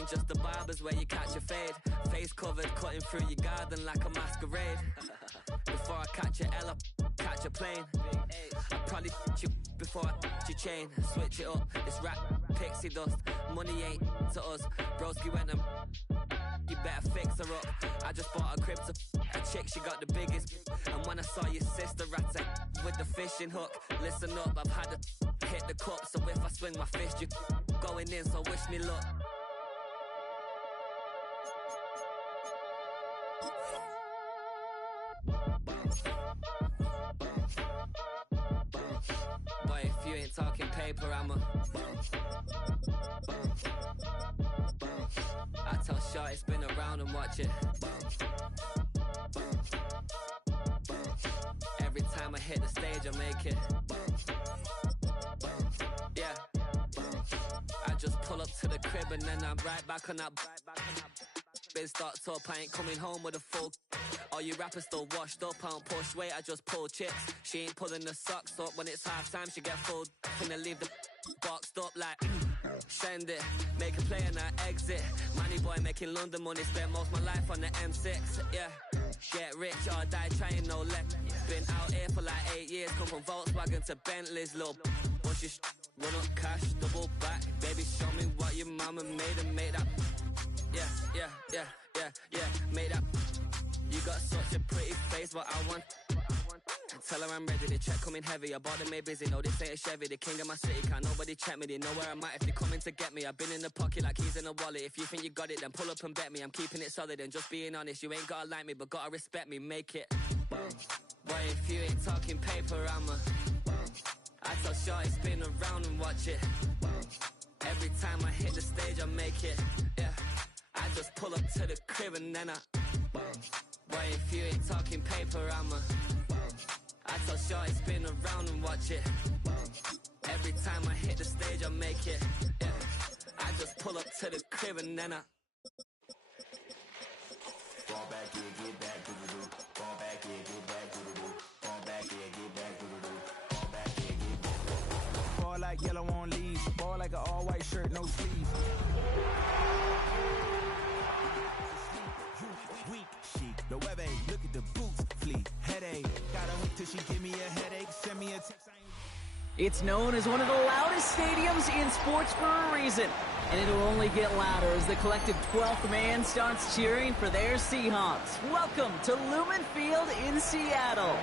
ain't just the barbers where you catch a fade. Face covered, cutting through your garden like a masquerade. Before I catch a L, catch a plane. I'd probably you before I your chain. Switch it up, it's rap, pixie dust. Money ain't to us. Broski went and you better fix her up. I just bought a crib to a chick, she got the biggest. And when I saw your sister rat with the fishing hook, listen up, I've had to hit the cup. So if I swing my fist, you going in, so wish me luck. Boy, if you ain't talking paper, I'm a I tell Shorty spin around and watch it. Every time I hit the stage, I make it. Yeah. I just pull up to the crib and then I'm right back on that. Been stocked up, I ain't coming home with a full. All you rappers still washed up, I don't push weight, I just pull chips. She ain't pulling the socks up, when it's half time she get full. Finna leave the boxed up like send it, make a play and I exit. Money boy making London money, spent most of my life on the M6. Yeah, get rich or die trying, no left. Been out here for like 8 years, come from Volkswagen to Bentley's, little bunch of run up cash, double back. Baby, show me what your mama made and made up. Yeah, made up. You got such a pretty face, but I want. Tell her I'm ready, the check coming heavy. I bought them made busy, no this ain't a Chevy. The king of my city, can't nobody check me. They know where I'm at if they coming to get me. I've been in the pocket like keys in a wallet. If you think you got it, then pull up and bet me. I'm keeping it solid and just being honest. You ain't gotta like me, but gotta respect me, make it. Boy, if you ain't talking paper, I'm a I tell Shorty spin around and watch it. Every time I hit the stage, I make it. Yeah, I just pull up to the crib and then I boy, if you ain't talking paper, I'm a I tell Shorty spin around and watch it. Every time I hit the stage, I make it. Yeah, I just pull up to the crib and then I fall back, yeah, get back, do-do-do. Fall back, yeah, get back, do-do-do. Fall back, yeah, get back, do-do-do. Fall back, yeah, get back. Ball like yellow on leaves. Ball like an all-white shirt, no sleeves. Weak chic, the web look at the boots, fleet, headache. Gotta wait till she give me a headache, send me a text. It's known as one of the loudest stadiums in sports for a reason. And it'll only get louder as the collective 12th man starts cheering for their Seahawks. Welcome to Lumen Field in Seattle.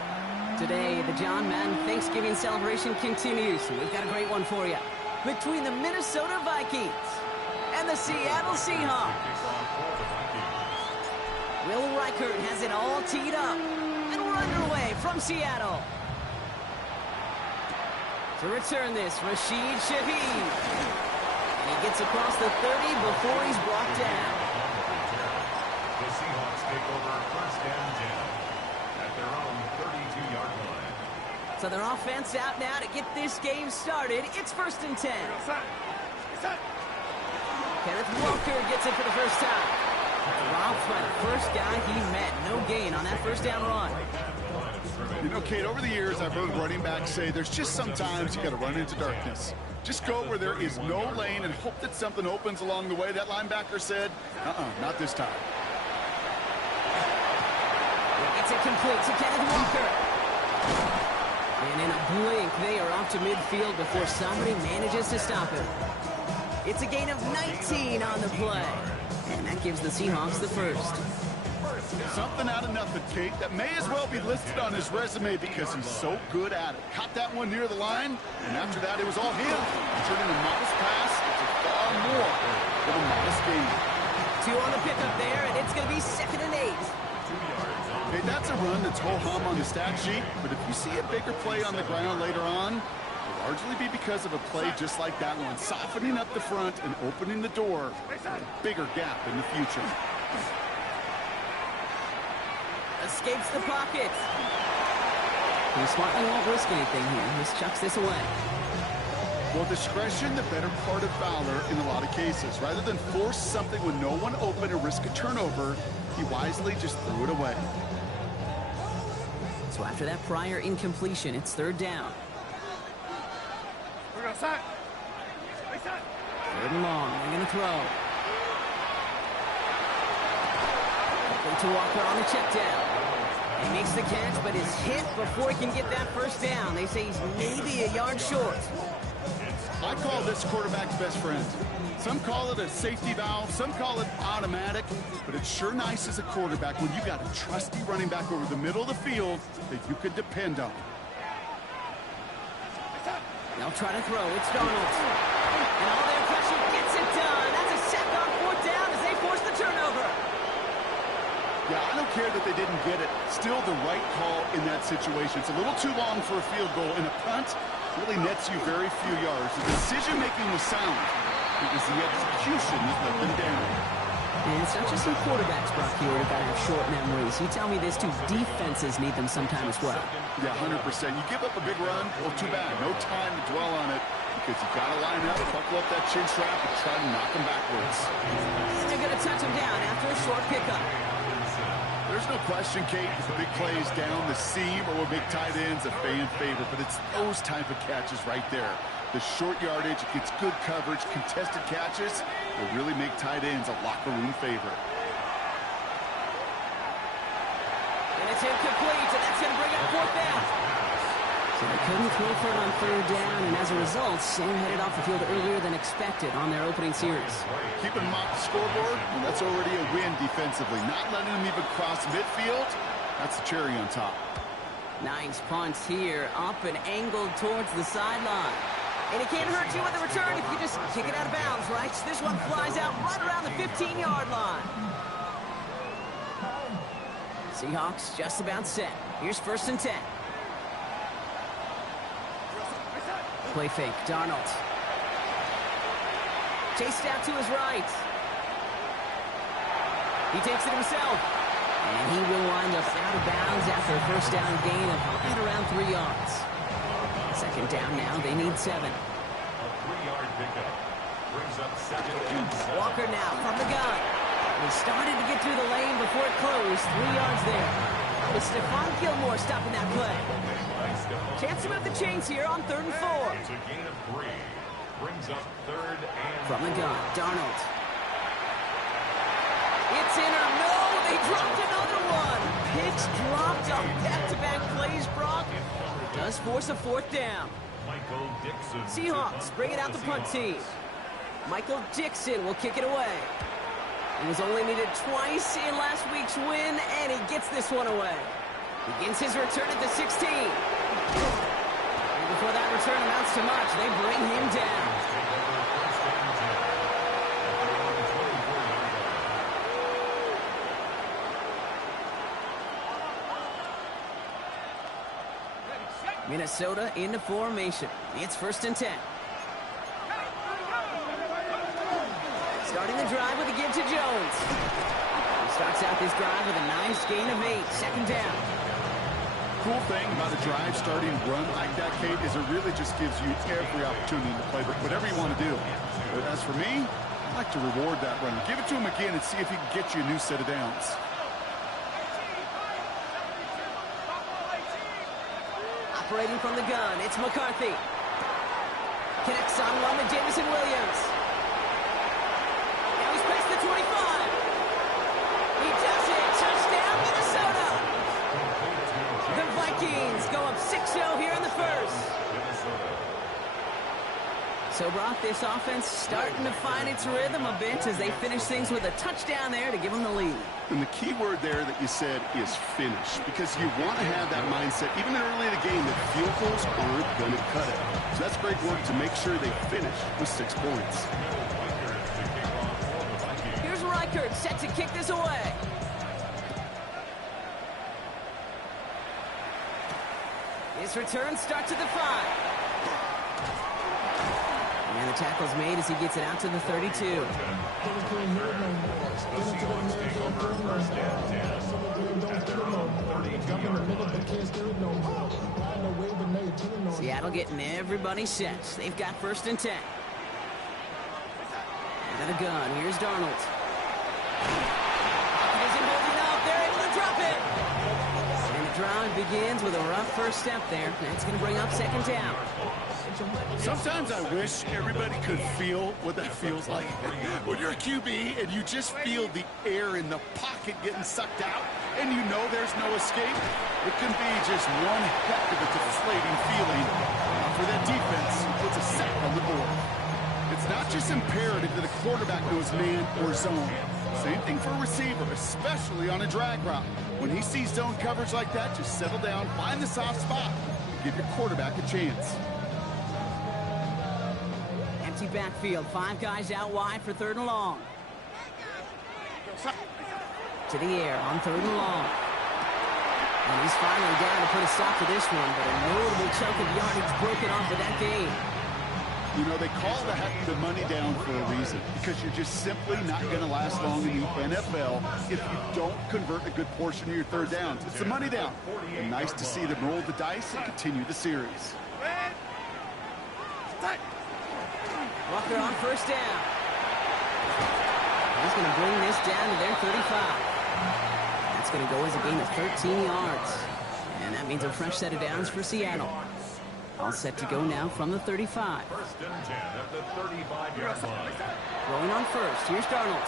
Today, the John Madden Thanksgiving celebration continues. We've got a great one for you. Between the Minnesota Vikings and the Seattle Seahawks. Will Reichert has it all teed up. And we're underway from Seattle. To return this, Rashid Shaheed. And he gets across the 30 before he's brought down. The Seahawks take over first and 10 at their own 32-yard line. So their offense out now to get this game started. It's first and 10. Kenneth Walker gets it for the first time. Robbed by the first guy he met. No gain on that first down run. You know, Kate, over the years, I've heard running backs say there's just sometimes you got to run into darkness. Just go where there is no lane and hope that something opens along the way. That linebacker said, not this time. It's a complete to Kenneth Walker. And in a blink, they are off to midfield before somebody manages to stop him. It's a gain of 19 on the play. And that gives the Seahawks the first. Something out of nothing, Kate, that may as well be listed on his resume because he's so good at it. Caught that one near the line, and after that, it was all him. Turning a modest pass into far more than a modest game. 2 on the pickup there, and it's going to be 2nd and 8. Hey, that's a run that's ho-hum on the stat sheet, but if you see a bigger play on the ground later on, it'll largely be because of a play just like that one, softening up the front and opening the door for a bigger gap in the future. Escapes the pocket. He smartly won't risk anything here. Just chucks this away. Well, discretion, the better part of valor in a lot of cases. Rather than force something with no one open and risk a turnover, he wisely just threw it away. So after that prior incompletion, it's 3rd down. 3rd and long. They're going to throw. Out to Walker on the check down. He makes the catch, but is hit before he can get that first down. They say he's maybe a yard short. I call this quarterback's best friend. Some call it a safety valve, some call it automatic, but it's sure nice as a quarterback when you got a trusty running back over the middle of the field that you could depend on. They'll try to throw. It's Darnold. And all their pressure gets it done. That's a sack on fourth down as they force the turnover. Yeah, I don't care that they didn't get it. Still the right call in that situation. It's a little too long for a field goal, and a punt really nets you very few yards. The decision-making was sound. It was the execution that let them down. And it's not just some quarterbacks, Brock, here that got to have short memories. You tell me this too, defenses need them sometime as well. Yeah, 100%. You give up a big run, well, too bad. No time to dwell on it because you got to line up, buckle up that chin strap, and try to knock them backwards. And they're going to touch him down after a short pickup. There's no question, Kate, the big plays down the seam or with big tight ends a fan favorite, but it's those type of catches right there. The short yardage, it gets good coverage, contested catches will really make tight ends a locker room favorite. And it's incomplete, and that's going to bring up fourth down. So they couldn't throw for it on third down, and as a result, Sam headed off the field earlier than expected on their opening series. Keeping them off the scoreboard, well, that's already a win defensively. Not letting them even cross midfield, that's the cherry on top. Nice punt here, up and angled towards the sideline. And it can't hurt you with the return if you just kick it out of bounds, right? This one flies out right around the 15-yard line. Seahawks just about set. Here's 1st and 10. Play fake, Darnold. Chased out to his right. He takes it himself. And he will wind up out of bounds after a first down gain of right around 3 yards. Second down now, they need 7. A 3-yard pickup brings up 2nd and 7. Walker now from the gun. He started to get through the lane before it closed. 3 yards there. It's Stephon Gilmore stopping that play. Chance to move the chains here on 3rd and 4. It's a gain of 3. Brings up 3rd and From the gun, Darnold. It's in or no, they dropped another one. Picks dropped on back-to-back plays, Brock. Does force a 4th down. Michael Dixon. Seahawks bring it out the punt team. Michael Dixon will kick it away. He was only needed twice in last week's win, and he gets this one away. Begins his return at the 16. And before that return amounts to much, they bring him down. Minnesota into formation. It's 1st and 10. Starting the drive with a give to Jones. He starts out this drive with a nice gain of 8. 2nd down. Cool thing about a drive starting run like that, Kate, is it really just gives you every opportunity to play whatever you want to do. But as for me, I like to reward that run. Give it to him again and see if he can get you a new set of downs. Operating from the gun, it's McCarthy. Connects on one with Jamison Williams. Now he's past the 25. He does it. Touchdown, Minnesota. The Vikings go up 6-0 here in the first. So, Brock, this offense starting to find its rhythm a bit as they finish things with a touchdown there to give them the lead. And the key word there that you said is finish, because you want to have that mindset, even early in the game, that field goals aren't going to cut it. So that's great work to make sure they finish with 6 points. Here's Reichert set to kick this away. His return starts at the 5. And the tackle's made as he gets it out to the 32. The Seahawks take over 1st and 10 at their own 32-yard line. Seattle getting everybody set. They've got 1st and 10. Out of the gun. Here's Darnold. He isn't holding up. They're able to drop it. And the drive begins with a rough first step there. That's going to bring up second down. Sometimes I wish everybody could feel what that feels like. When you're a QB and you just feel the air in the pocket getting sucked out and you know there's no escape, it can be just one heck of a deflating feeling for that defense who puts a sack on the board. It's not just imperative that a quarterback knows man or zone. Same thing for a receiver, especially on a drag route. When he sees zone coverage like that, just settle down, find the soft spot, and give your quarterback a chance. Empty backfield, 5 guys out wide for 3rd and long. To the air on 3rd and long. And he's finally down to put a stop to this one, but a notable chunk of yardage broken off of that game. You know, they call the money down for a reason, because you're just simply not going to last long in the NFL if you don't convert a good portion of your 3rd downs. It's the money down. And nice to see them roll the dice and continue the series. Walker on 1st down. He's going to bring this down to their 35. That's going to go as a gain of 13 yards. And that means a fresh set of downs for Seattle. All set to go now from the 35. 1st and 10 at the 35-yard line. Rolling on 1st. Here's Darnold.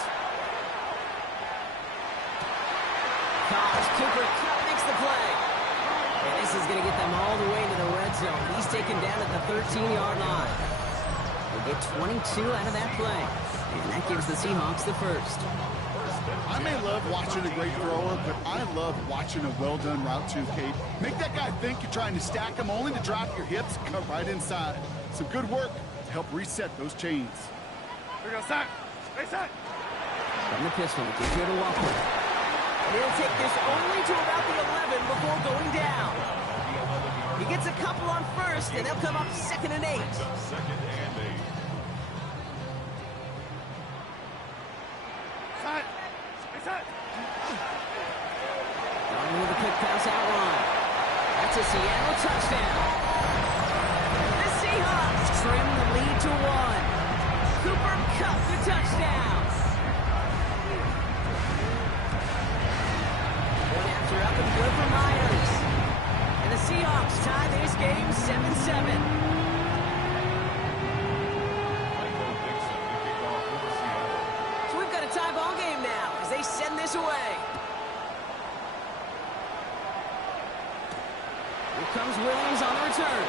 Cooper makes the play. And this is going to get them all the way to the red zone. He's taken down at the 13-yard line. They get 22 out of that play. And that gives the Seahawks the first. I may love watching a great thrower, but I love watching a well-done route too, Kate. Make that guy think you're trying to stack him only to drop your hips and cut right inside. Some good work to help reset those chains. From the pistol, gives here to Walker. And he'll take this only to about the 11 before going down. He gets a couple on 1st, and they'll come up 2nd and 8. 2nd and 8. With a quick pass out wide. That's a Seattle touchdown. The Seahawks trim the lead to 1. Cooper Kupp the touchdown. Going after up and good for Myers. And the Seahawks tie this game 7-7. So we've got a tie ball game now as they send this away. Comes Williams on the return.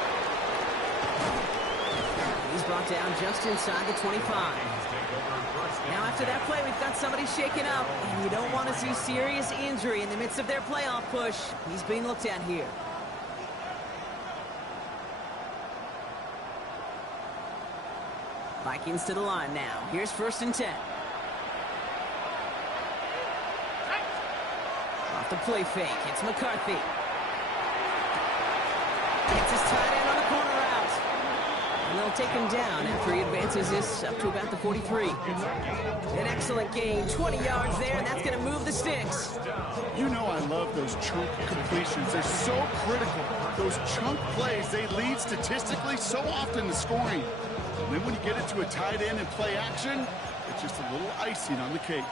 He's brought down just inside the 25. Now after that play, we've got somebody shaken up, and you don't want to see serious injury in the midst of their playoff push. He's being looked at here. Vikings to the line now. Here's 1st and 10. Off the play fake. It's McCarthy. Gets his tight end on the corner out. And they'll take him down after he advances this up to about the 43. An excellent gain. 20 yards there, and that's going to move the sticks. You know I love those chunk completions. They're so critical. Those chunk plays, they lead statistically so often to scoring. And then when you get it to a tight end and play action, it's just a little icing on the cake.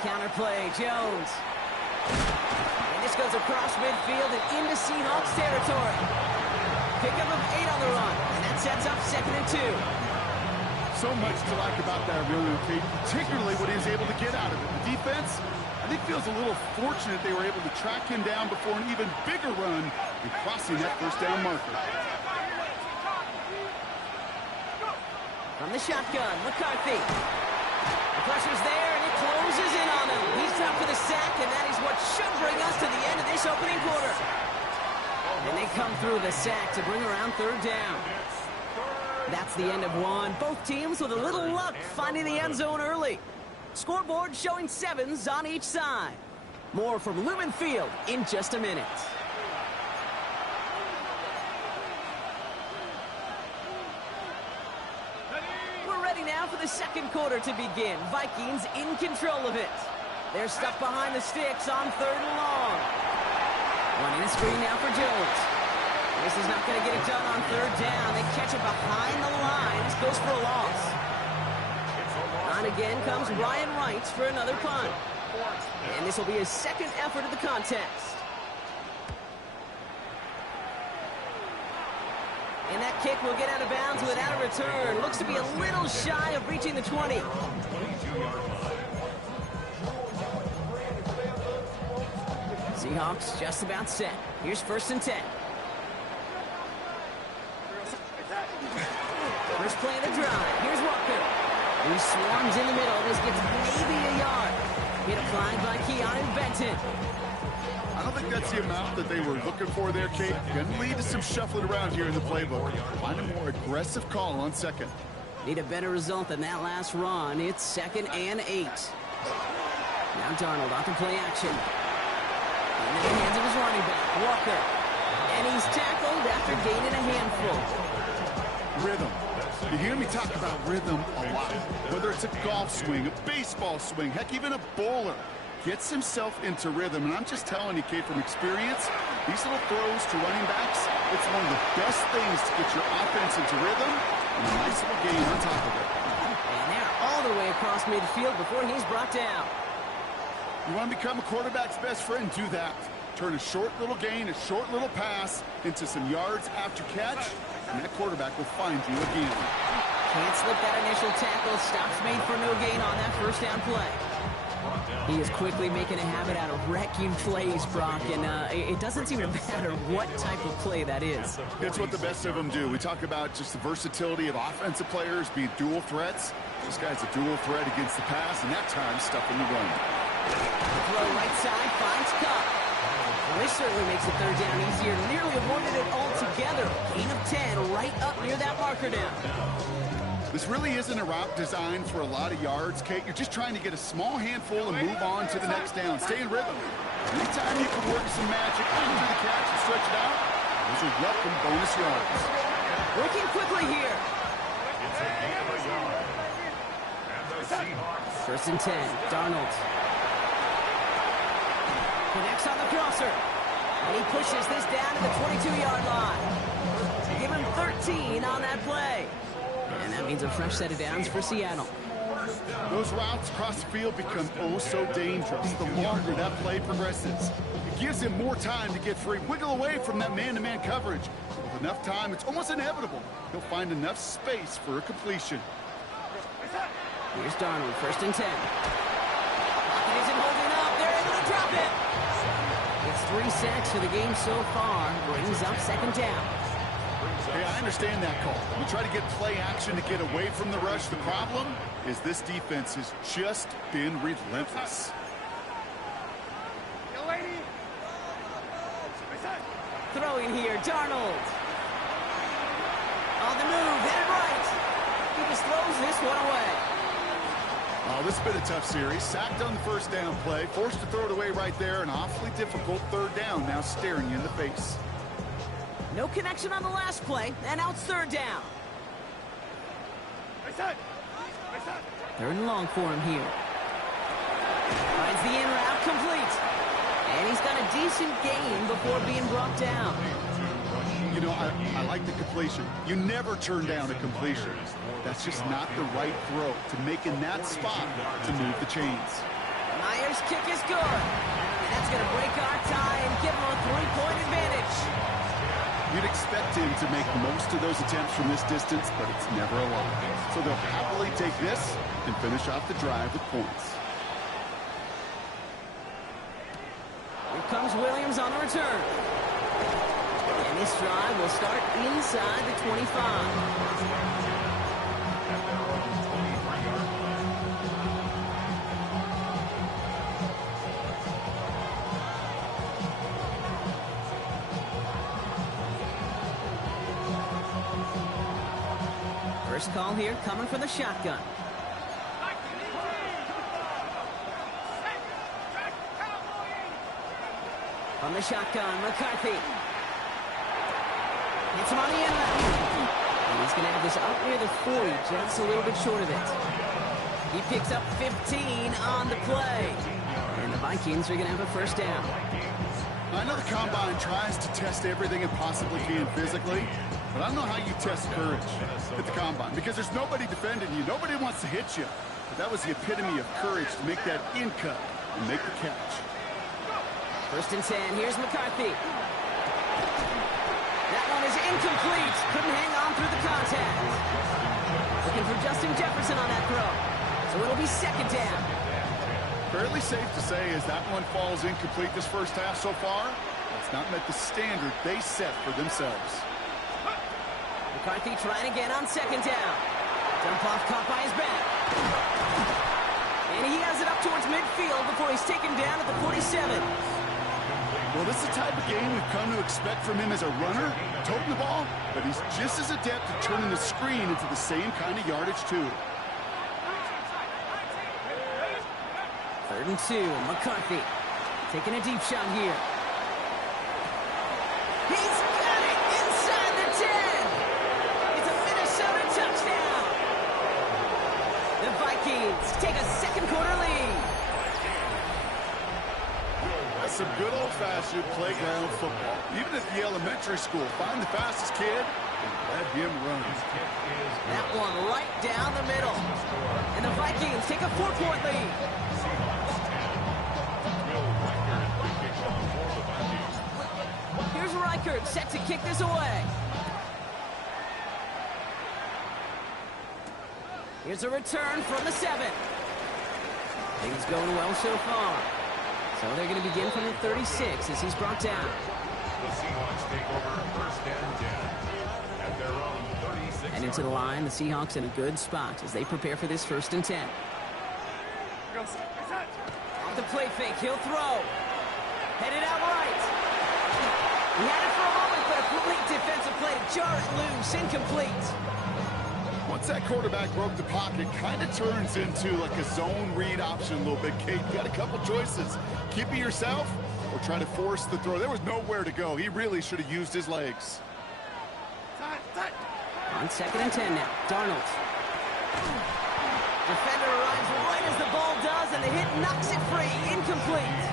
Counterplay, Jones. And this goes across midfield and into Seahawks territory. Pickup of 8 on the run, and that sets up 2nd and 2. So much to like about that run, Kate, particularly what he was able to get out of it. The defense, I think, feels a little fortunate they were able to track him down before an even bigger run and crossing that 1st down marker. From the shotgun, McCarthy. The pressure's there, and it closes in on him. He's up for the sack, and that is what should bring us to the end of this opening quarter. And they come through the sack to bring around 3rd down. That's the end of one. Both teams with a little luck finding the end zone early. Scoreboard showing 7s on each side. More from Lumen Field in just a minute. We're ready now for the 2nd quarter to begin. Vikings in control of it. They're stuck behind the sticks on 3rd and long. Running a screen now for Jones. This is not going to get it done on 3rd down. They catch it behind the line. This goes for a loss. line again comes Ryan Wright for another punt. And this will be his second effort of the contest. And that kick will get out of bounds without a return. Looks to be a little shy of reaching the 20. Seahawks just about set. Here's 1st and 10. First play of the drive. Here's Walker. He swarms in the middle. This gets maybe a yard. Hit applied by Keanu Benton. I don't think that's the amount that they were looking for there, Kate. Going to lead to some shuffling around here in the playbook. Find a more aggressive call on 2nd. Need a better result than that last run. It's 2nd and 8. Now Darnold off the play action. Into the hands of his running back, Walker. And he's tackled after gaining a handful. Rhythm. You hear me talk about rhythm a lot. Whether it's a golf swing, a baseball swing, heck, even a bowler. Gets himself into rhythm. And I'm just telling you, Kate, from experience, these little throws to running backs, it's one of the best things to get your offense into rhythm and a nice little gain on top of it. And they're all the way across midfield before he's brought down. You want to become a quarterback's best friend? Do that. Turn a short little gain, a short little pass into some yards after catch, and that quarterback will find you again. Can't slip that initial tackle. Stops made for no gain on that first down play. He is quickly making a habit out of wrecking plays, Brock, and it doesn't seem to matter what type of play that is. It's what the best of them do. We talk about just the versatility of offensive players being dual threats. This guy's a dual threat against the pass, and that time stuffing the run. Throw right side, finds Cup. Well, this certainly makes the 3rd down easier. Nearly avoided it altogether. Gain of 10 right up near that marker down. This really isn't a route designed for a lot of yards, Kate. You're just trying to get a small handful and move on to the next down. Stay in rhythm. Anytime you can work some magic after the catch and stretch it out, those are welcome bonus yards. Working quickly here. It's a gain of a yard. And the Seahawks. 1st and 10. Darnold. Connects on the crosser. And he pushes this down to the 22-yard line. Give him 13 on that play. And that means a fresh set of downs for Seattle. Those routes across the field become oh so dangerous the longer that play progresses. It gives him more time to get free, wiggle away from that man-to-man coverage. With enough time, it's almost inevitable. He'll find enough space for a completion. Here's Darnold, 1st and 10. Pocket isn't holding up. They're able to drop it. It's 3 sacks for the game so far. Brings up 2nd down. Hey, I understand that call. You try to get play action to get away from the rush. The problem is this defense has just been relentless. Throwing here, Darnold. On the move, hit it right. He just throws this one away. Oh, this has been a tough series. Sacked on the 1st down play, forced to throw it away right there. An awfully difficult 3rd down now staring you in the face. No connection on the last play, and now it's 3rd down. 3rd and long for him here. Finds the in route complete. And he's got a decent gain before being brought down. You know, I like the completion. You never turn down a completion. That's just not the right throw to make in that spot to move the chains. Myers' kick is good. And that's going to break our tie and give him a 3-point advantage. You'd expect him to make most of those attempts from this distance, but it's never alone. So they'll happily take this and finish off the drive with points. Here comes Williams on the return. And this drive will start inside the 25. First call here coming from the shotgun. From the shotgun, McCarthy. Hits him on the end round. And he's going to have this up near the 40, just a little bit short of it. He picks up 15 on the play. And the Vikings are going to have a 1st down. I know the Combine tries to test everything it possibly can physically, but I don't know how you test courage at the Combine, because there's nobody defending you. Nobody wants to hit you. But that was the epitome of courage to make that in cut and make the catch. 1st and 10. Here's McCarthy. That one is incomplete. Couldn't hang on through the contact. Looking for Justin Jefferson on that throw. So it'll be 2nd down. Fairly safe to say as that one falls incomplete this first half so far, it's not met the standard they set for themselves. McCarthy trying again on 2nd down. Dump off caught by his back. And he has it up towards midfield before he's taken down at the 47. Well, this is the type of game we've come to expect from him as a runner, toting the ball, but he's just as adept at turning the screen into the same kind of yardage, too. 3rd and 2, McCarthy taking a deep shot here. He's got it inside the 10. It's a Minnesota touchdown. The Vikings take a 2nd quarter lead. That's some good old-fashioned playground football. Even at the elementary school, find the fastest kid and let him run. That one right down the middle. And the Vikings take a 4-point lead. Here's Reichert set to kick this away. Here's a return from the 7. Things going well so far. So they're going to begin from the 36 as he's brought down. The Seahawks take over 1st and 10 at their own 36. And into the line, the Seahawks in a good spot as they prepare for this 1st and 10. Off the play fake, he'll throw. Headed out right. He had it for a moment, but a complete defensive play to jar it loose, incomplete. Once that quarterback broke the pocket, kind of turns into like a zone read option a little bit, Kate. You got a couple choices. Keep it yourself or try to force the throw. There was nowhere to go. He really should have used his legs. On 2nd and 10 now, Darnold. Defender arrives right as the ball does, and the hit knocks it free. Incomplete.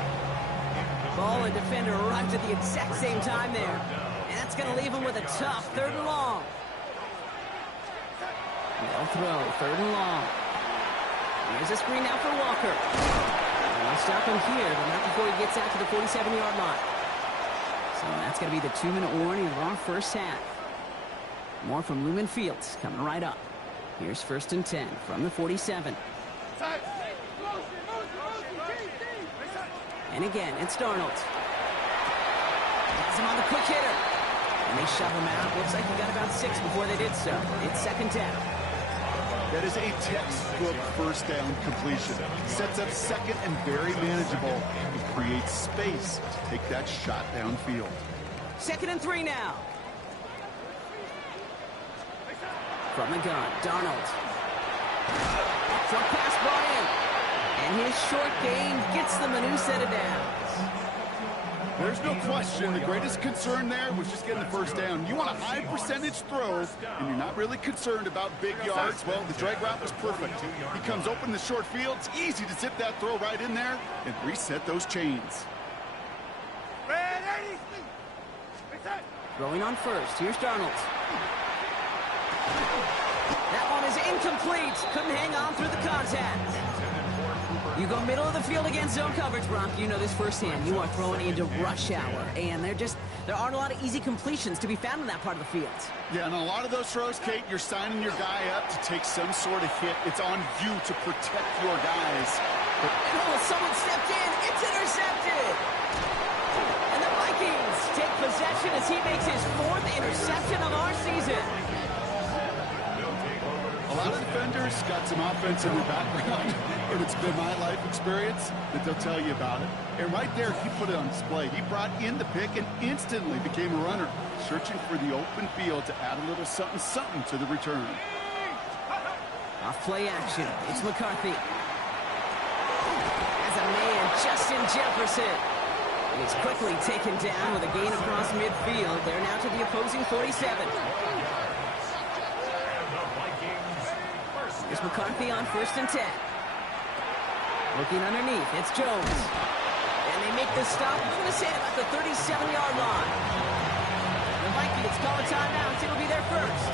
Ball and defender arrived at the exact same time there. And that's going to leave him with a tough 3rd and long. They'll throw, 3rd and long. Here's a screen now for Walker. They'll stop him here, but not before he gets out to the 47-yard line. So that's going to be the 2-minute warning of our first half. More from Lumen Fields coming right up. Here's 1st and 10 from the 47. And again, it's Darnold. Has him on the quick hitter. And they shove him out. Looks like he got about 6 before they did so. It's 2nd down. That is a textbook 1st down completion. Sets up 2nd and very manageable. It creates space to take that shot downfield. 2nd and 3 now. From the gun, Darnold. Short pass brought in. And his short gain gets them a new set of downs. There's no question the greatest concern there was just getting the 1st down. You want a high percentage throw, and you're not really concerned about big yards. Well, the drag route was perfect. He comes open in the short field. It's easy to zip that throw right in there and reset those chains. Throwing on 1st. Here's Darnold. That one is incomplete. Couldn't hang on through the contact. You go middle of the field against zone coverage, Brock. You know this firsthand. You are throwing into rush hour, and there aren't a lot of easy completions to be found in that part of the field. Yeah, and a lot of those throws, Kate, you're signing your guy up to take some sort of hit. It's on you to protect your guys. But someone stepped in. It's intercepted. And the Vikings take possession as he makes his 4th interception of our season. A lot of defenders got some offense in their background, and it's been my life experience that they'll tell you about it. And right there, he put it on display. He brought in the pick and instantly became a runner, searching for the open field to add a little something to the return. Off play action. It's McCarthy. As a man, Justin Jefferson. He's quickly taken down with a gain across midfield. They're now to the opposing 47. Here's McCarthy on 1st and 10. Looking underneath, it's Jones. And they make the stop. I'm going to say about the 37-yard line. The Vikings call a timeout. It'll be their first.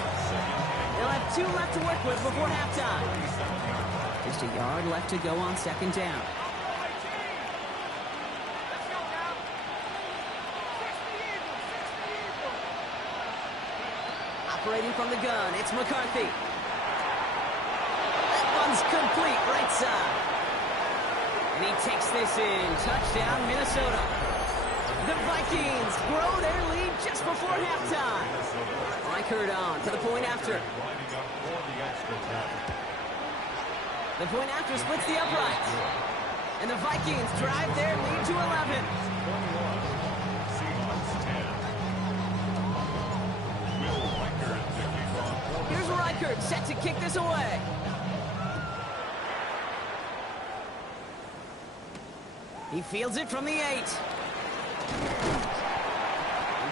They'll have 2 left to work with before halftime. Just a yard left to go on second down. Operating from the gun, it's McCarthy. That one's complete, right side. And he takes this in. Touchdown, Minnesota. The Vikings grow their lead just before halftime. Reichert on for the point after. The point after splits the uprights. And the Vikings drive their lead to 11. Here's Reichert set to kick this away. He fields it from the 8.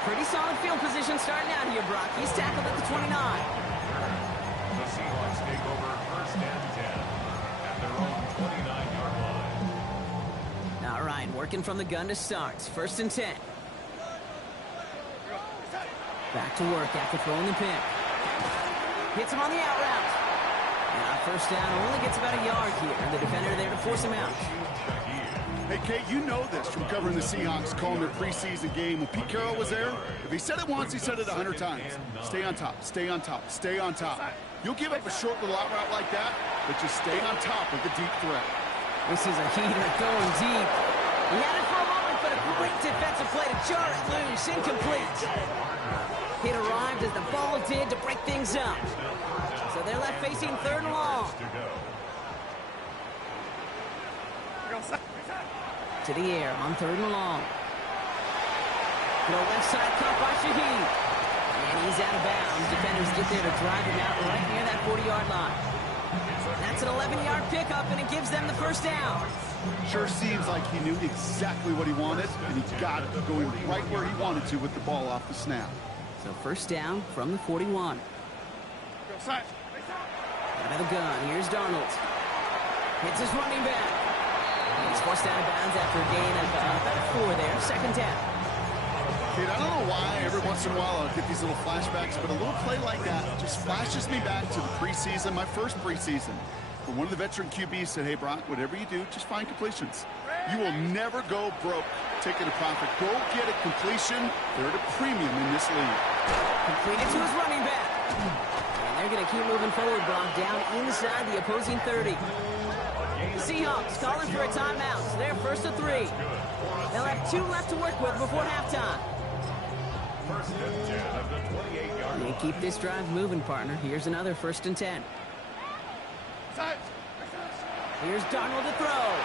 Pretty solid field position starting out here, Brock. He's tackled at the 29. The Seahawks take over first and 10 at their own 29-yard line. All right, working from the gun to start. First and 10. Back to work after throwing the pick. Hits him on the out route. And on first down, only gets about a yard here. The defender there to force him out. Hey, Kate, you know this from covering the Seahawks, calling their preseason game. When Pete Carroll was there, if he said it once, he said it 100 times. Stay on top, stay on top, stay on top. You'll give up a short little out route like that, but just stay on top of the deep threat. This is a heater going deep. He had it for a moment, but a great defensive play to jar it loose. Incomplete. Hit arrived as the ball did to break things up. So they're left facing third and long. To the air on third and long. Throw left side caught by Shaheed. And he's out of bounds. Defenders get there to drive him out right near that 40-yard line. That's an 11-yard pickup, and it gives them the first down. Sure seems like he knew exactly what he wanted, and he got it going right where he wanted to with the ball off the snap. So first down from the 41. Out of the gun, here's Darnold. Hits his running back. He's forced out of bounds after a gain of about 4 there. Second down. Kate, I don't know why every once in a while I'll get these little flashbacks, but a little play like that just flashes me back to the preseason, my first preseason. But one of the veteran QBs said, hey, Brock, whatever you do, just find completions. You will never go broke taking a profit. Go get a completion. They're at a premium in this league. Completed to his running back. And they're going to keep moving forward, Brock, down inside the opposing 30. Seahawks calling for a timeout. So they're first to 3. They'll have 2 left to work with before halftime. First and 10 of the 28-yard They keep this drive moving, partner. Here's another first and 10. Here's Darnold to throw.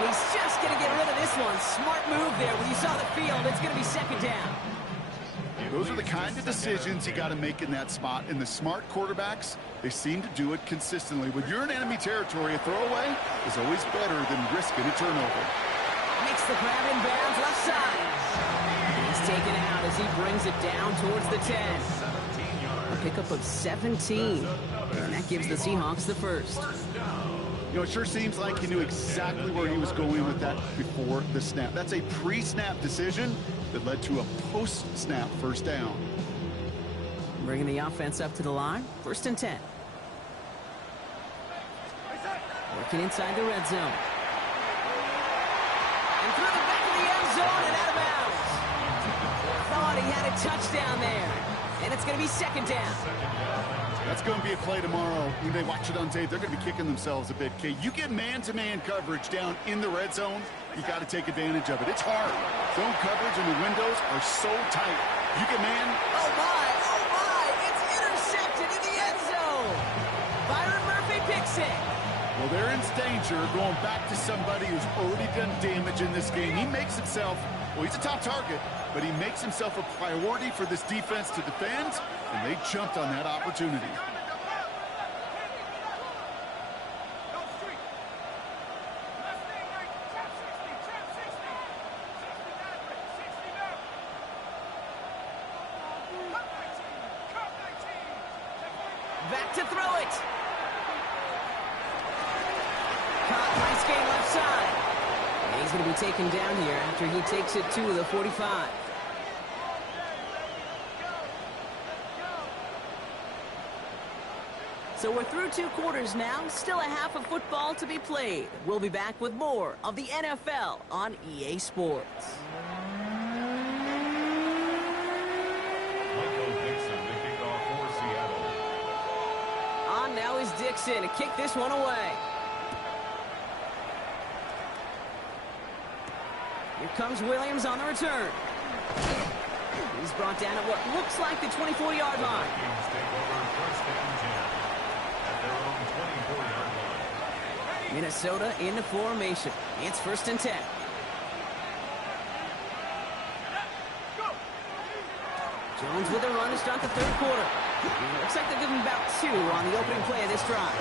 He's just going to get rid of this one. Smart move there. When you saw the field, it's going to be second down. Those are the kind of decisions you got to make in that spot. And the smart quarterbacks, they seem to do it consistently. When you're in enemy territory, a throwaway is always better than risking a turnover. Makes the grab in bounds left side. He's taken out as he brings it down towards the 10. A pickup of 17. And that gives the Seahawks the first. You know, it sure seems like he knew exactly where he was going with that before the snap. That's a pre-snap decision that led to a post-snap first down. Bringing the offense up to the line. First and 10. Working inside the red zone. And through the back of the end zone and out of bounds. Thought he had a touchdown there. And it's going to be second down. That's going to be a play tomorrow. When they watch it on tape, they're going to be kicking themselves a bit, Kate. You get man-to-man coverage down in the red zone, you got to take advantage of it. It's hard. Zone coverage and the windows are so tight. You get man. Oh, my. It's intercepted in the end zone. Byron Murphy picks it. Well, they're in danger going back to somebody who's already done damage in this game. He makes himself, well, he's a top target, but he makes himself a priority for this defense to defend, and they jumped on that opportunity. Back to throw it. Caught, nice game left side. And he's going to be taken down here after he takes it to the 45. So we're through 2 quarters now, still a half of football to be played. We'll be back with more of the NFL on EA Sports. On now is Dixon to kick this one away. Here comes Williams on the return. He's brought down at what looks like the 24-yard line. Vikings take over first and 10 at their own 24-yard line. Minnesota in the formation. It's first and 10. Jones with a run to start the 3rd quarter. Looks like they're giving about 2 on the opening play of this drive.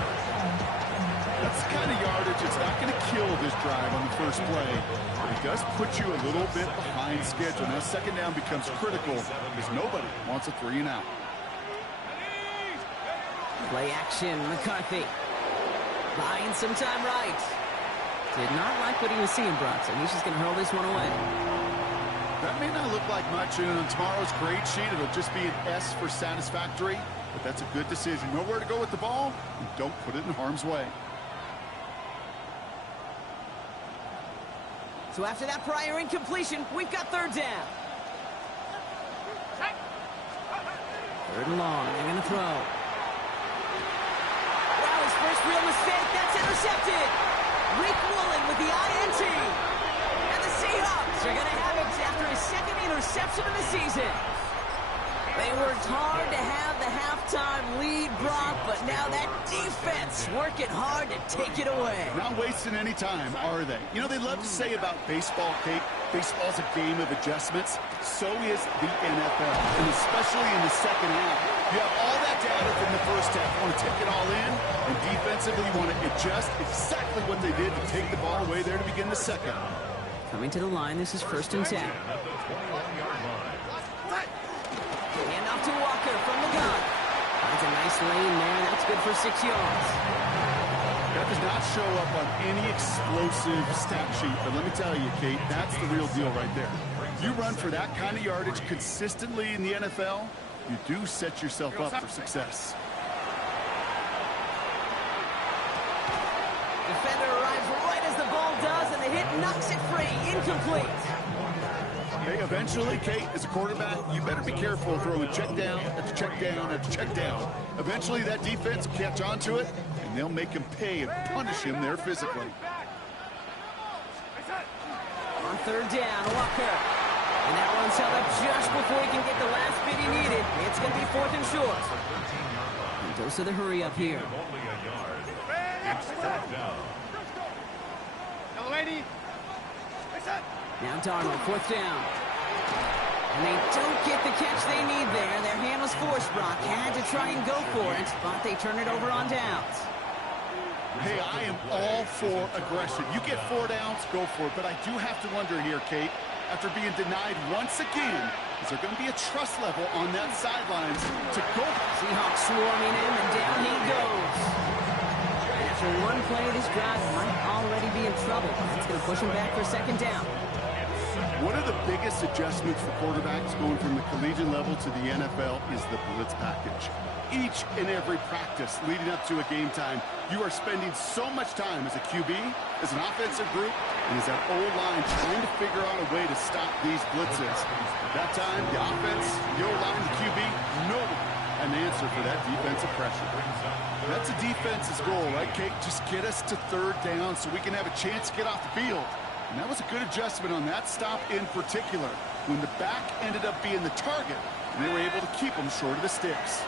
That's the kind of yardage it's not going to kill this drive on the first play, but it does put you a little bit behind schedule. Now second down becomes critical because nobody wants a 3 and out. Play action, McCarthy. Buying some time right. Did not like what he was seeing, Bronson. He's just going to hurl this one away. That may not look like much, and on tomorrow's grade sheet, it'll just be an S for satisfactory, but that's a good decision. Know where to go with the ball, and don't put it in harm's way. So after that prior incompletion, we've got 3rd down. 3rd and long, they're going to throw. Wow, his first real mistake, that's intercepted. Rick Woolen with the INT. And the Seahawks are going to have it after his 2nd interception of the season. They worked hard to have the halftime lead, Brock, but now that defense working hard to take it away. Not wasting any time, are they? You know, they love to say about baseball, Kate, baseball's a game of adjustments. So is the NFL, and especially in the second half. You have all that data from the first half. You want to take it all in, and defensively you want to adjust exactly what they did to take the ball away there to begin the second. Coming to the line, this is first and 10. Hand off to Walker from the gun. Finds a nice lane there, and that's good for 6 yards. That does not show up on any explosive stat sheet, but let me tell you, Kate, that's the real deal right there. You run for that kind of yardage consistently in the NFL, you do set yourself up for success. Defender arrives right as the ball does, and the hit knocks it free. Incomplete. Hey, eventually, Kate, as a quarterback, you better be careful throwing check down after check down after check down. Eventually, that defense will catch on to it, and they'll make him pay and punish him there physically. On 3rd down, Walker. And that one's held up just before he can get the last bit he needed. It's going to be 4th and short. And dose of the hurry up here. Now Darnold, 4th down. And they don't get the catch they need there. Their hand was forced, Brock. Had to try and go for it, but they turn it over on downs. Hey, I am all for aggression. You get 4 downs, go for it. But I do have to wonder here, Kate, after being denied once again, is there going to be a trust level on that sidelines to go? Seahawks swarming in, and down he goes. And after one play, this drive might already be in trouble. That's going to push him back for 2nd down. One of the biggest adjustments for quarterbacks going from the collegiate level to the NFL is the blitz package. Each and every practice leading up to a game time, you are spending so much time as a QB, as an offensive group, and as that O-line trying to figure out a way to stop these blitzes. That time, the offense, the O-line, the QB, no an answer for that defensive pressure. That's a defense's goal, right, Kate? Just get us to 3rd down so we can have a chance to get off the field. And that was a good adjustment on that stop in particular, when the back ended up being the target, and they were able to keep them short of the sticks.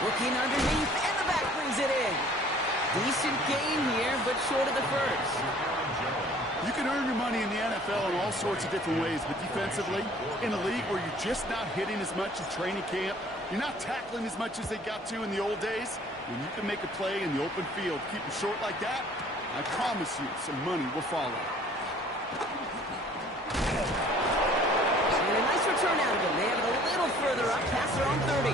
Looking underneath, and the back brings it in. Decent gain here, but short of the first. You can earn your money in the NFL in all sorts of different ways, but defensively, in a league where you're just not hitting as much in training camp, you're not tackling as much as they got to in the old days, when you can make a play in the open field, keep them short like that, I promise you some money will follow. And a nice return out of him. They have it a little further up, past their own 30.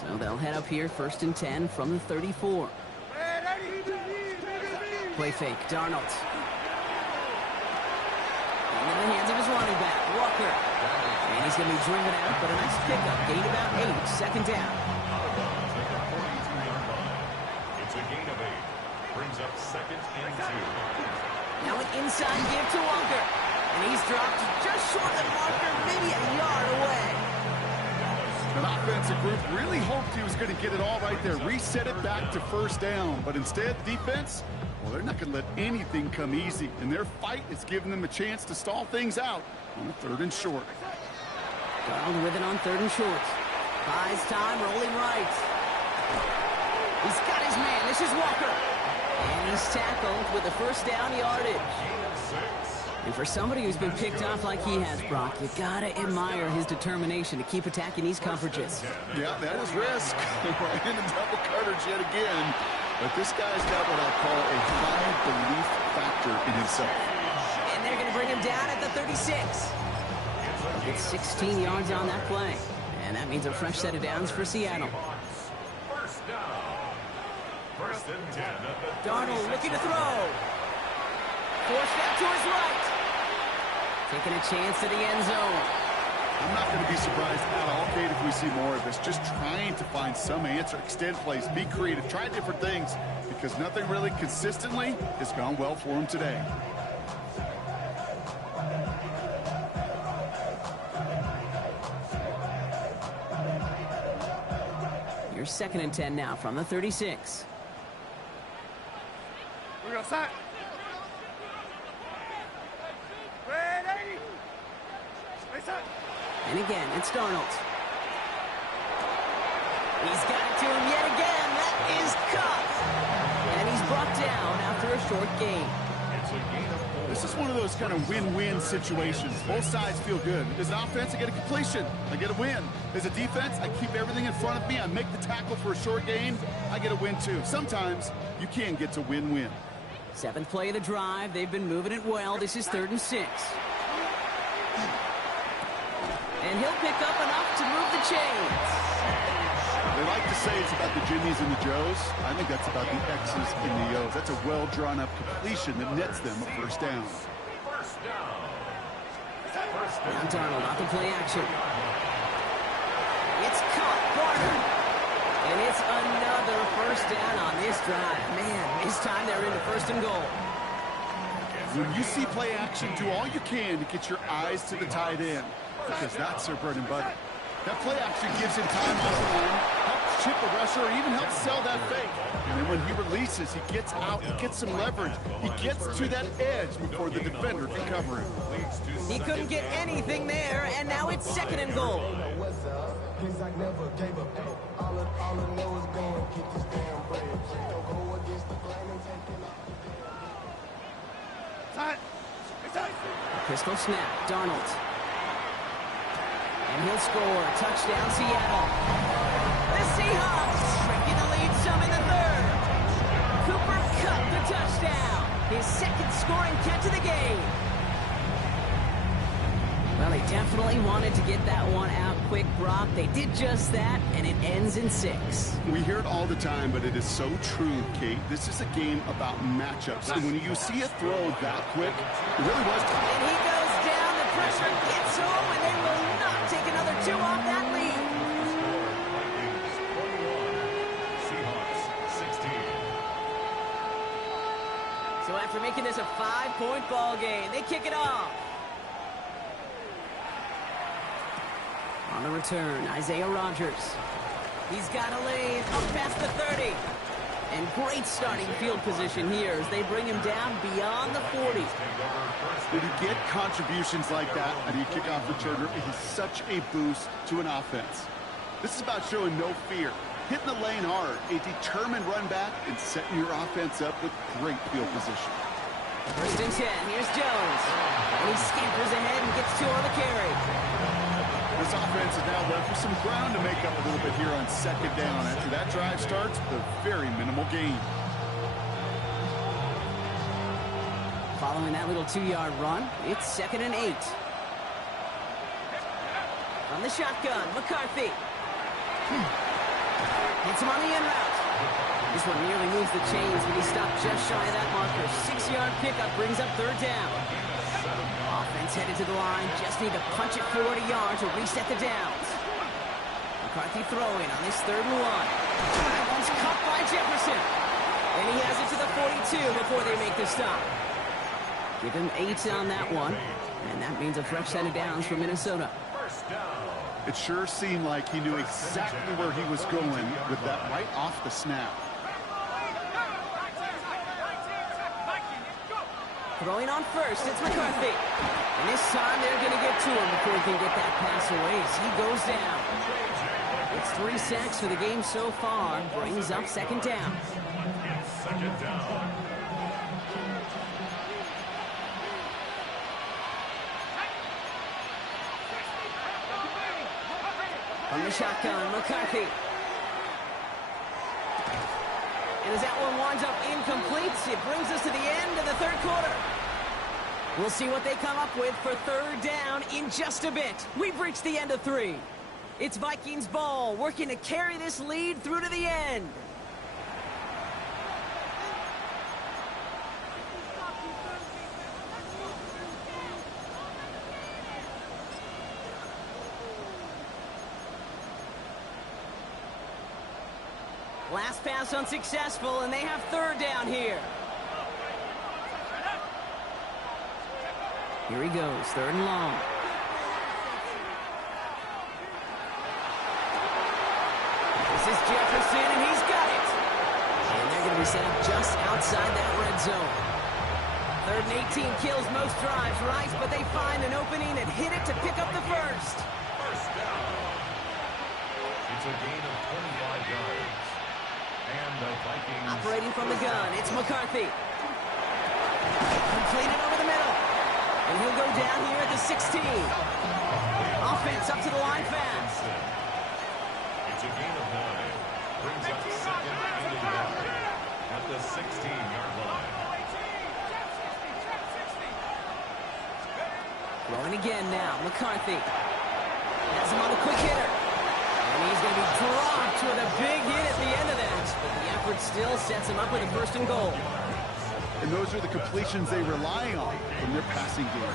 So they'll head up here, 1st and 10 from the 34. Play fake, Darnold. Into the hands of his running back, Walker. And he's going to be driven out, but a nice pickup. Gain about 8, second down. It's a gain of 8. Brings up second and 2. Now an inside give to Walker. And he's dropped just short of the marker, maybe a yard away. The offensive group really hoped he was going to get it all right there, reset it back to first down. But instead, defense, well, they're not going to let anything come easy. And their fight is giving them a chance to stall things out on a 3rd and short. Donald with it on 3rd and short. Buys time, rolling right. He's got his man. This is Walker. And he's tackled with the first down yardage. And for somebody who's been picked off like he has, Brock, you gotta admire his determination to keep attacking these coverages. Yeah, that was risk. Right into double coverage yet again. But this guy's got what I call a high belief factor in himself. And they're going to bring him down at the 36. It's 16 yards on that play. And that means a fresh set of downs for Seattle. First down. First and 10 at the Darnold looking to throw. Forced out to his right. Taking a chance to the end zone. I'm not going to be surprised at all, Kate, if we see more of this. Just trying to find some answer, extend plays, be creative, try different things, because nothing really consistently has gone well for him today. You're 2nd and 10 now from the 36. We're going to start. Ready? And again, it's Darnold. He's got it to him yet again. That is caught. And he's brought down after a short gain. It's a gain of 4. This is one of those kind of win-win situations. Both sides feel good. As an offense, I get a completion. I get a win. As a defense, I keep everything in front of me. I make the tackle for a short gain. I get a win, too. Sometimes you can get to win-win. 7th play of the drive. They've been moving it well. This is 3rd and 6. And he'll pick up enough to move the chains. They like to say it's about the Jimmies and the Joes. I think that's about the X's and the O's. That's a well-drawn-up completion that nets them a first down. First down. Now Darnold off the play action. It's caught. Barner. And it's another first down on this drive. Man, this time they're into 1st and goal. When you see play action, do all you can to get your eyes to the tight end, because that's their bread and butter. That play action gives him time off the line, helps chip a rusher, or even helps sell that fake. And then when he releases, he gets out, he gets some leverage. He gets to that edge before the defender can cover him. He couldn't get anything there, and now it's 2nd and goal. Pistol snap, Darnold. And he'll score. Touchdown, Seattle. The Seahawks shrinking the lead some in the 3rd. Cooper Kupp the touchdown. His 2nd scoring catch of the game. Well, they definitely wanted to get that one out quick, Brock. They did just that, and it ends in 6. We hear it all the time, but it is so true, Kate. This is a game about matchups. And when you see a throw that quick, it really was time. And he goes down. The pressure gets home, and they will not take another 2 off that lead. Seahawks 16. So after making this a 5-point ball game, they kick it off. On the return, Isaiah Rodgers. He's got a lane up past the 30. And great starting field position here as they bring him down beyond the 40. When you get contributions like that and you kick off returner, it is such a boost to an offense. This is about showing no fear, hitting the lane hard, a determined run back, and setting your offense up with great field position. 1st and 10, here's Jones. And he scampers ahead and gets 2 on the carry. This offense is now left with some ground to make up a little bit here on 2nd down. After that drive starts with a very minimal gain. Following that little 2-yard run, it's 2nd and 8. From the shotgun, McCarthy. Hits him on the in route. This one nearly moves the chains, but he stopped just shy of that marker. 6-yard pickup brings up 3rd down. Offense headed to the line. Just need to punch it 40 yards to reset the downs. McCarthy throwing on this 3rd and 1. That one's caught by Jefferson. And he has it to the 42 before they make the stop. Give him 8 on that one. And that means a fresh set of downs for Minnesota. It sure seemed like he knew exactly where he was going with that right off the snap. Throwing on first, it's McCarthy. And this time they're going to get to him before he can get that pass away as he goes down. It's 3 sacks for the game so far. Brings up 2nd down. It's 2nd down. From the shotgun, McCarthy. And as that one winds up incomplete, it brings us to the end of the 3rd quarter. We'll see what they come up with for 3rd down in just a bit. We've reached the end of 3. It's Vikings ball, working to carry this lead through to the end. Last pass unsuccessful, and they have 3rd down here. Here he goes, 3rd and long. This is Jefferson, and he's got it. And they're going to be set up just outside that red zone. 3rd and 18 kills most drives, right? But they find an opening and hit it to pick up the first. First down. It's a gain of 25 yards. And the Vikings... Operating from the gun, it's McCarthy. Completed over the middle. And he'll go down here at the 16. Offense up to the line fast. It's a gain of 9. Brings up 2nd and 11 at the 16-yard line. Rolling again now, McCarthy. Has him on the quick hitter. And he's going to be dropped with a big hit at the end of that. But the effort still sets him up with a 1st and goal. And those are the completions they rely on from their passing game. 1st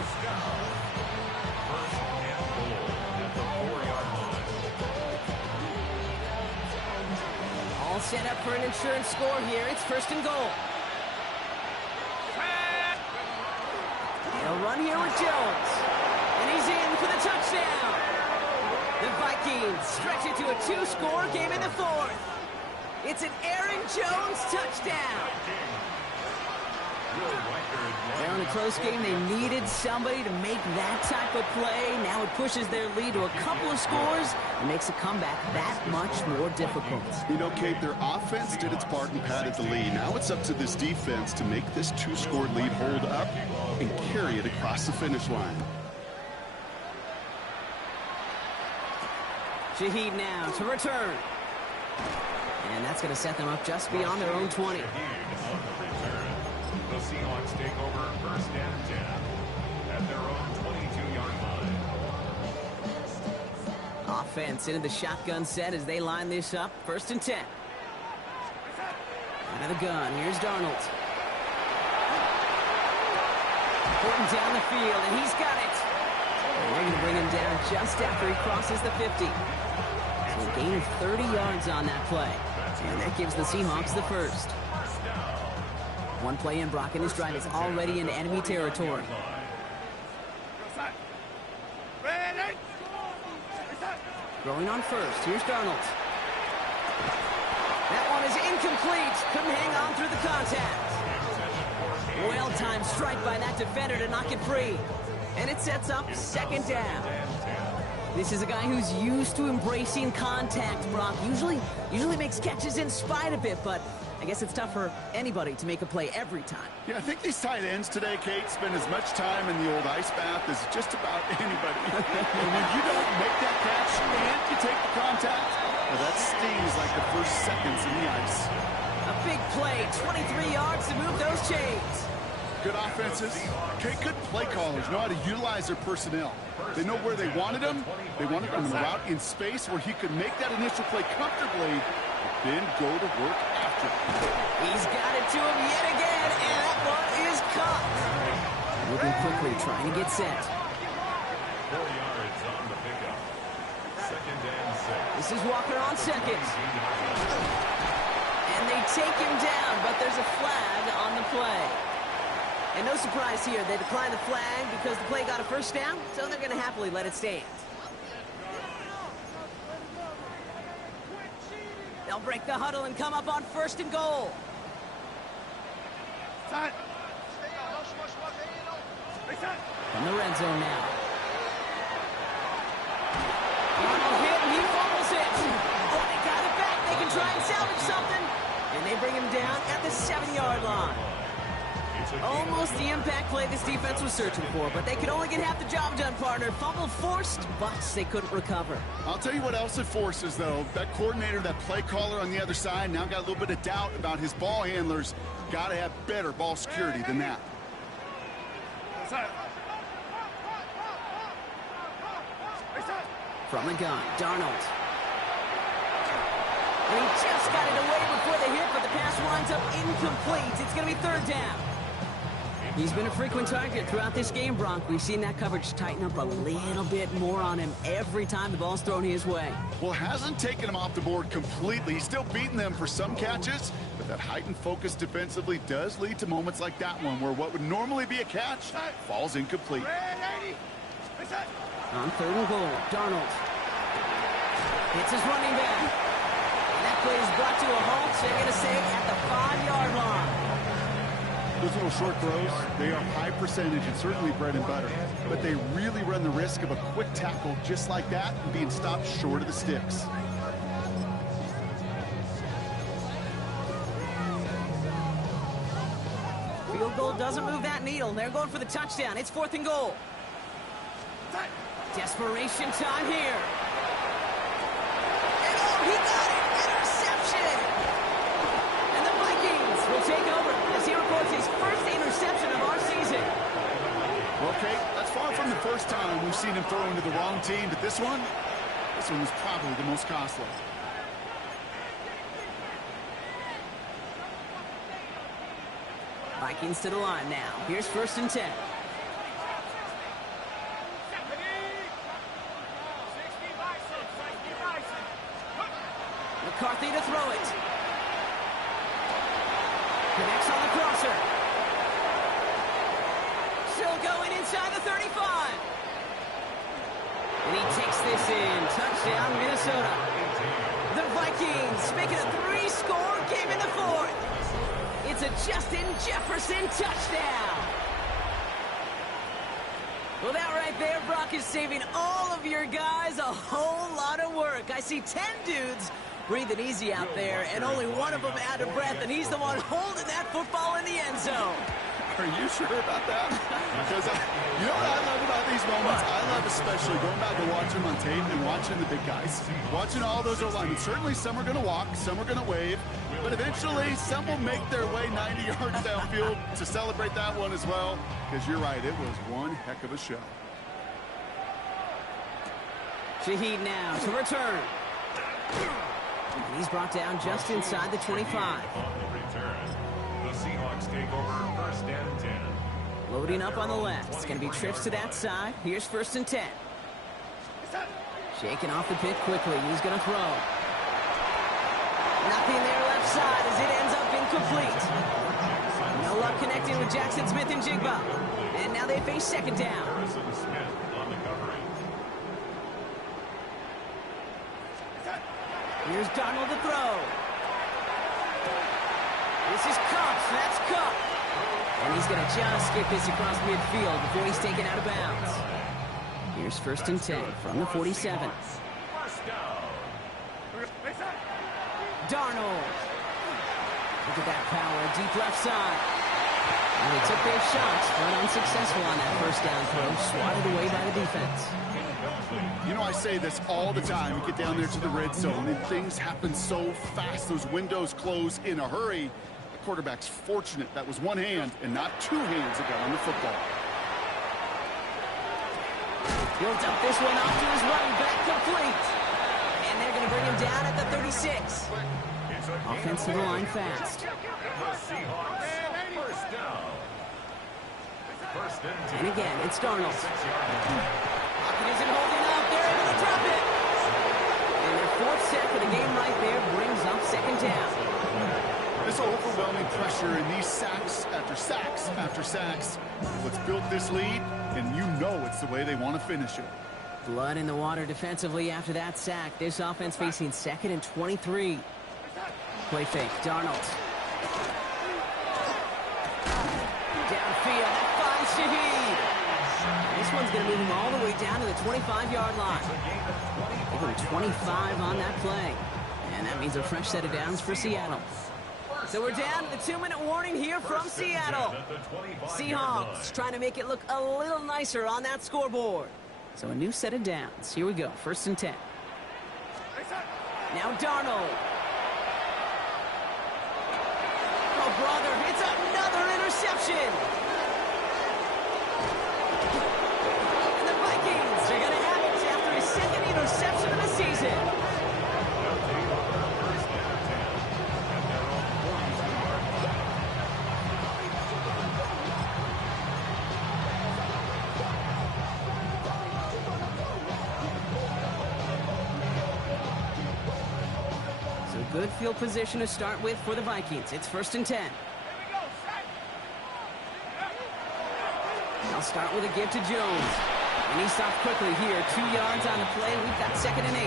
and goal at the 4-yard line. All set up for an insurance score here. It's 1st and goal. They'll run here with Jones. And he's in for the touchdown. The Vikings stretch it to a 2-score game in the 4th. It's an Aaron Jones touchdown. They're in a close game. They needed somebody to make that type of play. Now it pushes their lead to a couple of scores and makes a comeback that much more difficult. You know, Kate, their offense did its part and padded the lead. Now it's up to this defense to make this 2-score lead hold up and carry it across the finish line. Shaheed now to return. And that's going to set them up just beyond their own 20. The Seahawks take over 1st and 10 at their own 22-yard line. Offense into the shotgun set as they line this up. 1st and 10. Out of the gun. Here's Darnold. Horton down the field, and he's got it. And they're going to bring him down just after he crosses the 50. So a gain of 30 yards on that play. And that gives the Seahawks the 1st. One play in, Brock, and this drive is already into enemy territory. Throwing on first. Here's Darnold. That one is incomplete. Couldn't hang on through the contact. Well-timed strike by that defender to knock it free. And it sets up 2nd down. This is a guy who's used to embracing contact, Brock. Usually makes catches in spite of it, but I guess it's tough for anybody to make a play every time. Yeah, I think these tight ends today, Kate, spend as much time in the old ice bath as just about anybody. And when you don't make that catch and you take the contact, well, that stings like the first seconds in the ice. A big play, 23 yards to move those chains. Good offenses. Okay, good play callers know how to utilize their personnel. They know where they wanted them. They wanted them on the route in space where he could make that initial play comfortably, but then go to work after it. He's got it to him yet again, and that one is caught. Moving quickly, trying to get set. 4 yards on the pickup. 2nd and 6. This is Walker on second. And they take him down, but there's a flag on the play. And no surprise here, they decline the flag because the play got a first down, so they're going to happily let it stand. They'll break the huddle and come up on 1st and goal. From the red zone now. Arnold hit and he fumbles it. Oh, they got it back. They can try and salvage something. And they bring him down at the 7-yard line. Almost the impact play this defense was searching for, but they could only get half the job done, partner. Fumble forced, but they couldn't recover. I'll tell you what else it forces, though. That coordinator, that play caller on the other side, now got a little bit of doubt about his ball handlers. Got to have better ball security than that. From the gun, Darnold. And he just got it away before the hit, but the pass winds up incomplete. It's going to be 3rd down. He's been a frequent target throughout this game, Bronk. We've seen that coverage tighten up a little bit more on him every time the ball's thrown his way. Well, hasn't taken him off the board completely. He's still beating them for some catches, but that heightened focus defensively does lead to moments like that one where what would normally be a catch falls incomplete. On 3rd and goal, Darnold. It's his running back. And that play is brought to a halt, so they're going to say at the 5-yard line. Those little short throws, they are high percentage and certainly bread and butter, but they really run the risk of a quick tackle just like that and being stopped short of the sticks. Field goal doesn't move that needle. They're going for the touchdown. It's 4th and goal. Desperation time here. And oh, he got it! Interception! And the Vikings will take over as he records his first interception of our season. Okay, that's far from the first time we've seen him throw into the wrong team, but this one was probably the most costly. Vikings to the line now. Here's 1st and 10. McCarthy to throw it. Connects on the crosser. Still going inside the 35. And he takes this in. Touchdown, Minnesota. The Vikings make it a 3-score game in the 4th. It's a Justin Jefferson touchdown. Well, that right there, Brock, is saving all of your guys a whole lot of work. I see 10 dudes breathing easy out there, and only one of them out of breath, and he's the one holding that football in the end zone. Are you sure about that? Because you know what I love about these moments? I love especially going back and watching them on tape and watching the big guys. Watching all those O-linemen. Certainly some are going to walk, some are going to wave, but eventually some will make their way 90 yards downfield to celebrate that one as well. Because you're right, it was one heck of a show. Shaheed now to return. And he's brought down just inside the 25. On the return, the Seahawks take over 1st and 10. Loading up on the left. It's going to be trips to that side. Here's 1st and 10. Shaking off the pick quickly. He's going to throw. Nothing there left side as it ends up incomplete. No luck connecting with Jackson Smith and Jigba. And now they face 2nd down. Smith on the covering. Here's Darnold to throw. This is Cup. That's Cup. And he's going to just skip this across midfield before he's taken out of bounds. Here's 1st and 10 from the 47. First down. Darnold. Look at that power. Deep left side. And they took their shots, but unsuccessful on that 1st down throw. Swatted away by the defense. You know, I say this all the time. You get down there to the red zone, and things happen so fast. Those windows close in a hurry. The quarterback's fortunate that was one hand and not two hands that got on the football. He'll dump this one off to his running back, complete. And they're going to bring him down at the 36. Offense to the line fast. The Seahawks, first down. First and 10. And again, it's Darnold. Locking isn't holding up. They're able to drop it. And their fourth sack of the game right there brings up second down. This overwhelming pressure and these sacks after sacks after sacks is what's built this lead, and you know it's the way they want to finish it. Blood in the water defensively after that sack. This offense facing 2nd and 23. Play fake, Darnold. Downfield, that finds Shaheed. This one's going to move him all the way down to the 25-yard line. Give him 25 on that play. And that means a fresh set of downs for Seattle. So we're down to the 2-minute warning here from Seattle. Seahawks trying to make it look a little nicer on that scoreboard. So a new set of downs. Here we go, 1st and 10. Now Darnold. Oh, brother, it's another interception. And the Vikings are going to have it after his 2nd interception of the season. Good field position to start with for the Vikings. It's 1st and 10. I'll start with a give to Jones. And he stops quickly here. 2 yards on the play. We've got 2nd and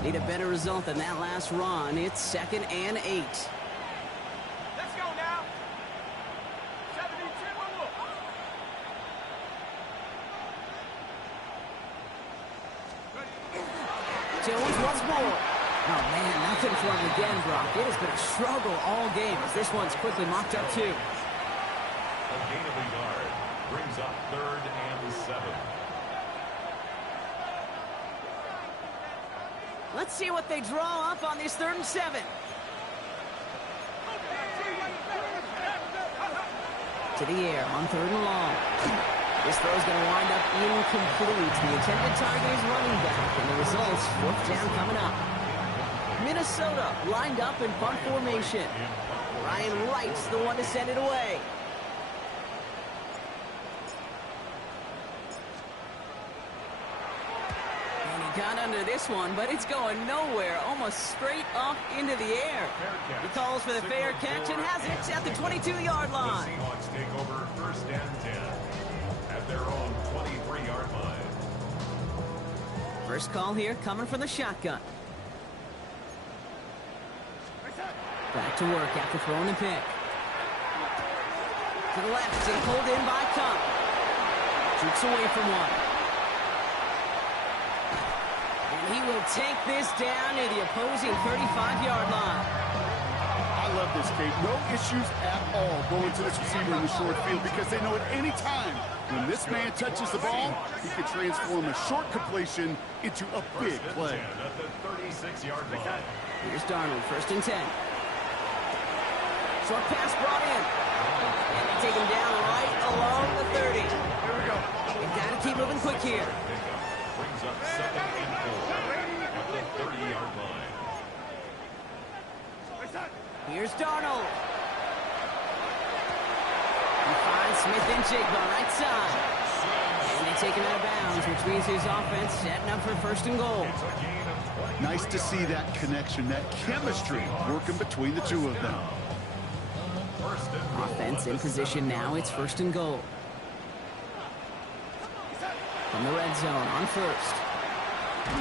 8. Need a better result than that last run. It's 2nd and 8. Jones once more. Oh, man, nothing for him again, Brock. It has been a struggle all game as this one's quickly mocked up, too. A gain of a yard brings up 3rd and 7. Let's see what they draw up on this 3rd and 7. To the air on 3rd and long. This throw's going to wind up incomplete. The intended target is running back, and the results, 4th down coming up. Minnesota lined up in punt formation. Ryan Wright's the one to send it away. And he got under this one, but it's going nowhere, almost straight up into the air. He calls for the fair catch and has it at the 22-yard line. The Seahawks take over 1st and 10. Their own 23-yard line. First call here coming from the shotgun. Back to work after throwing the pick. To the left and pulled in by Cup. Shoots away from one. And he will take this down to the opposing 35-yard line. I love this, Kate. No issues at all going to this receiver in the short field because they know at any time when this man touches the ball, he can transform a short completion into a big play. At the 36-yard line. Here's Darnold, 1st and 10. Short pass brought in. And they take him down right along the 30. Here we go. You've got to keep moving quick here. Brings up 2nd and 4 at the 30-yard line. Here's Darnold. He finds Smith-Njigba right side. And they take him out of bounds, which means his offense setting up for 1st and goal. Nice to see that connection, that chemistry working between the two of them. Offense in position now. It's 1st and goal. From the red zone on 1st.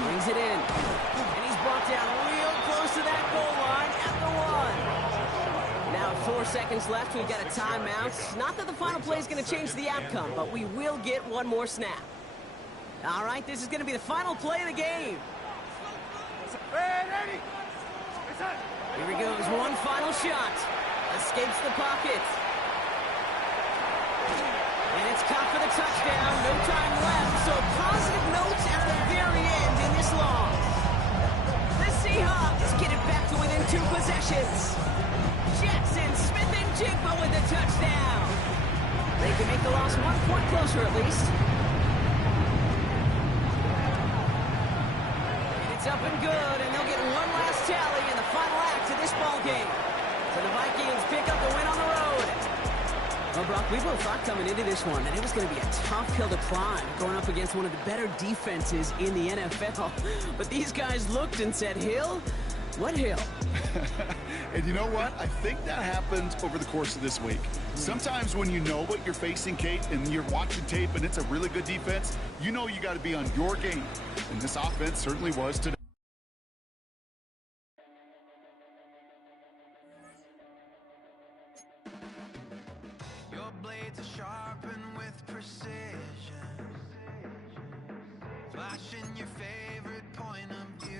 Brings it in. And he's brought down real close to that goal line at the 1. Now 4 seconds left. We've got a timeout. Not that the final play is going to change the outcome, but we will get one more snap. All right, this is going to be the final play of the game. Here he goes. One final shot. Escapes the pocket. And it's caught for the touchdown. No time left. So positive notes at the very end in this loss. The Seahawks get it back to within 2 possessions. Jackson, Smith-Njigba with the touchdown. They can make the loss 1 point closer at least. And it's up and good, and they'll get one last tally in the final act We both thought coming into this one that it was going to be a tough hill to climb, going up against one of the better defenses in the NFL. But these guys looked and said, Hill? What hill? And you know what? I think that happened over the course of this week. Sometimes when you know what you're facing, Kate, and you're watching tape and it's a really good defense, you know you got to be on your game. And this offense certainly was today. Your blades are sharpened with precision, flashing your favorite point of view.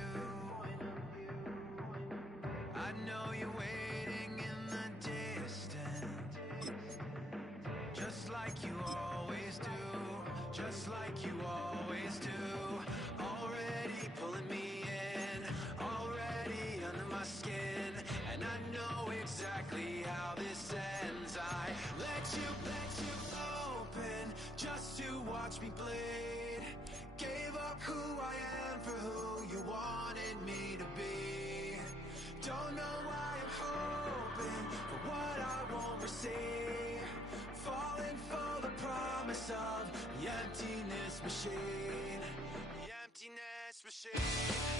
I know you're waiting in the distance, just like you always do, just like you always do. Already pulling me in, already under my skin, and I know exactly how this ends. I let you open just to watch me bleed. Gave up who I am for who you wanted me to be. Don't know why I'm hoping for what I won't receive. Falling for the promise of the emptiness machine. The emptiness machine.